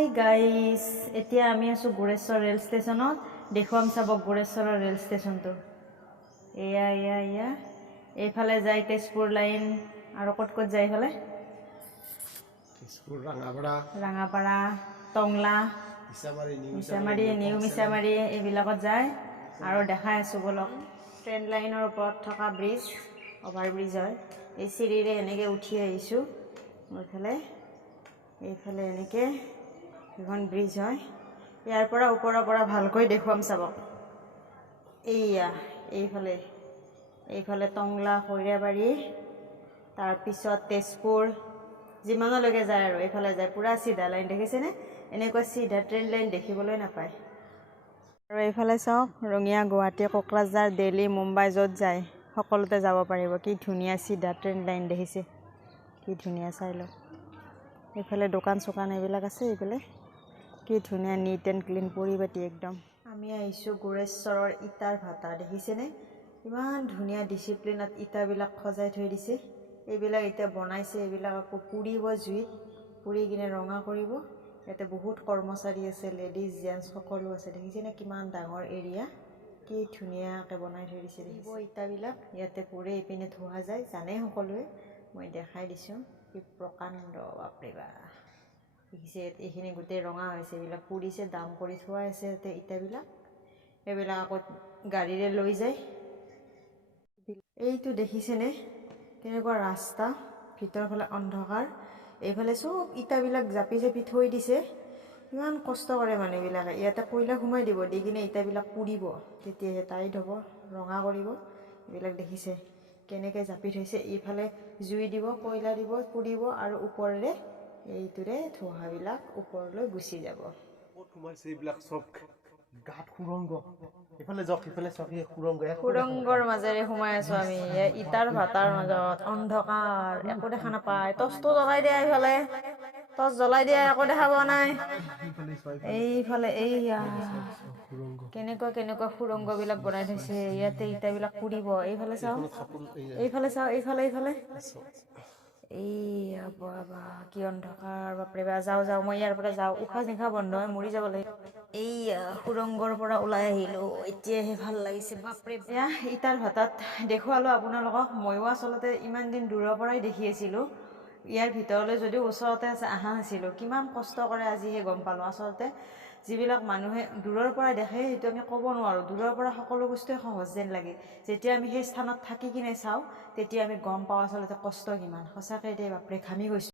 Hi guys, এতিয়া আমি আছো গোৰেশ্বৰ ৰেল ষ্টেচনত। দেখুৱাম চাব গোৰেশ্বৰৰ ৰেল ষ্টেচনটো। এয়া এয়া এয়া এইফালে যায় তেজপুৰ লাইন, আৰু ক'ত ক'ত যায় এইফালে তেজপুৰ, ৰাঙাপাৰা, টংলা, মিছামাৰী, নিউ মিছামাৰী এইবিলাকত যায়। আৰু দেখাই আছো বলক, ট্ৰেইন লাইনৰ ওপৰত থকা ব্ৰিজ, অভাৰব্ৰিজ হয়। এই চিৰিৰে এনেকৈ উঠি আহিছোঁ। এইফালে এনেকৈ এখন ব্ৰিজ হয়। ইয়াৰ পৰা ওপৰৰ পৰা ভালকৈ দেখুৱাম চাব। এইফালে টংলা, খৈৰাবাৰী, তাৰপিছত তেজপুৰ, যিমানলৈকে যায় আৰু এইফালে যায়। পূৰা চিধা লাইন দেখিছেনে? এনেকুৱা চিধা ট্ৰেইন লাইন দেখিবলৈ নাপায়। আৰু এইফালে চাওক, ৰঙিয়া, গুৱাহাটী, কোকৰাঝাৰ, দিল্লী, মুম্বাই, য'ত যায় সকলোতে যাব পাৰিব। কি ধুনীয়া চিধা ট্ৰেইন লাইন দেখিছে, কি ধুনীয়া চাই লওক। এইফালে দোকান চোকান এইবিলাক আছে। এইফালে কি ধুনীয়া নিট এণ্ড ক্লিন পৰিপাটি একদম। আমি আহিছোঁ গোৰেশ্বৰৰ ইটাৰ ভাটা, দেখিছেনে? ইমান ধুনীয়া ডিচিপ্লিনত ইটাবিলাক সজাই থৈ দিছে। এইবিলাক এতিয়া বনাইছে, এইবিলাক আকৌ পুৰিব জুইত, পুৰি কিনে ৰঙা কৰিব। ইয়াতে বহুত কৰ্মচাৰী আছে, লেডিজ জেণ্টছ সকলো আছে। দেখিছেনে কিমান ডাঙৰ এৰিয়া, কি ধুনীয়াকৈ বনাই থৈ দিছে। দেখিব ইটাবিলাক ইয়াতে পুৰি এইপিনে ধোৱা যায়, জানেই সকলোৱে, মই দেখাই দিছোঁ। কি প্ৰকাণ্ড, বাপৰে বাপ। দেখিছে এইখিনি গোটেই ৰঙা হৈছে, এইবিলাক পুৰিছে, দাম কৰি থোৱা আছে ইয়াতে ইটাবিলাক। এইবিলাক আকৌ গাড়ীৰে লৈ যায়। এইটো দেখিছেনে কেনেকুৱা ৰাস্তা, ভিতৰৰ ফালে অন্ধকাৰ, এইফালে চব ইটাবিলাক জাপি জাপি থৈ দিছে। ইমান কষ্ট কৰে মানুহবিলাকে। ইয়াতে কয়লা সোমাই দিব, দি কিনে ইটাবিলাক পুৰিব, তেতিয়াহে টাইট হ'ব, ৰঙা কৰিব। এইবিলাক দেখিছে কেনেকৈ জাপি থৈছে। এইফালে জুই দিব, কয়লা দিব, পুৰিব, আৰু ওপৰেৰে এইটোৰে ধোঁৱাবিলাক ওপৰলৈ গুচি যাব। ক'ত সোমাইছে এইবিলাক চব গাত সুৰংগ। এইফালে যাওক, এইফালে চাওক, এই সুৰংগৰ মাজেৰে সোমাই আছো আমি। ইটাৰ ভাটাৰ মাজত অন্ধকাৰ, একো দেখা নাপায়। টৰ্চটো জ্বলাই দিয়া, এইফালে টৰ্চ জ্বলাই দিয়া, একো দেখা পোৱা নাই। এইফালে এইয়া কেনেকুৱা কেনেকুৱা সুৰংগবিলাক বনাই থৈছে। ইয়াতে ইটাবিলাক পুৰিব। এইফালে চাওক, এইফালে চাওক, এইফালে এইয়া বাবা, কি অন্ধকাৰ, বাপৰে বা। যাওঁ যাওঁ, মই ইয়াৰ পৰা যাওঁ। উশাহ নিশাহ বন্ধ হয়, মৰি যাব লাগিব। এইয়া সুৰংগৰ পৰা ওলাই আহিলোঁ, এতিয়াহে ভাল লাগিছে, বাপৰে। এয়া ইটাৰ ভাটাত দেখুৱালোঁ আপোনালোকক। ময়ো আচলতে ইমান দিন দূৰৰ পৰাই দেখি আছিলোঁ। ইয়াৰ ভিতৰলৈ যদিও ওচৰতে আছে, অহা নাছিলোঁ। কিমান কষ্ট কৰে আজিহে গম পালোঁ। আচলতে যিবিলাক মানুহে দূৰৰ পৰা দেখে, সেইটো আমি ক'ব নোৱাৰোঁ। দূৰৰ পৰা সকলো বস্তুৱে সহজ যেন লাগে। যেতিয়া আমি সেই স্থানত থাকি কিনে চাওঁ, তেতিয়া আমি গম পাওঁ আচলতে কষ্ট কিমান। সঁচাকৈ দেই বাপৰে, ঘামি গৈছোঁ।